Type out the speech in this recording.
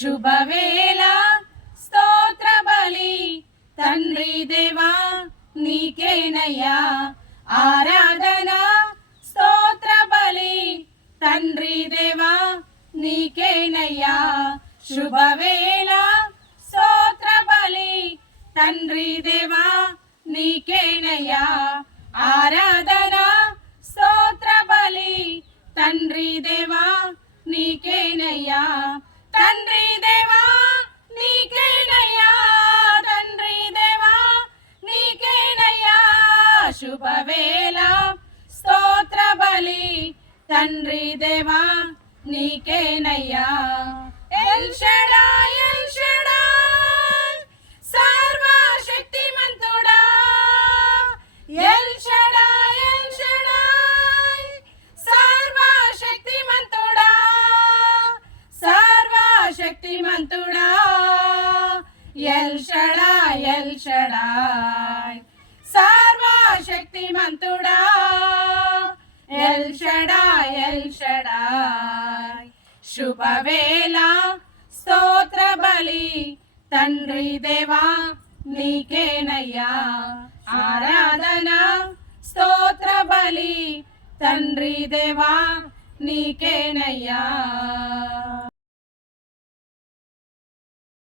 శుభవేళ. స్తోత్ర బలి. తండ్రి దేవా నీకేనయ్యా. ఆరాధన. స్తోత్ర బలి. తండ్రి దేవా నీకేనయ్యా. శుభవేళ. స్తోత్ర బలి. తండ్రి దేవా నీకేనయ్యా. ఆరాధన. స్తోత్ర బలి. తండ్రి దేవా నీకేనయ్యా. శుభవేళ స్తోత్ర బలి. తండ్రి దేవా నీకేనయ్యా. ఎల్ షడా ఎల్ షడాయ్ సర్వశక్తిమంతుడా. ఎల్ షడా ఎల్ షడాయ్ సర్వశక్తిమంతుడా. సర్వశక్తిమంతుడా. El Shaddai El Shaddai. Sir El Shaddai El Shaddai శుభవేళ స్తోత్ర బలి తండ్రి దేవా నీకేనయ్యా. ఆరాధన స్తోత్ర బలి తండ్రి దేవా నీకేనయ్యా.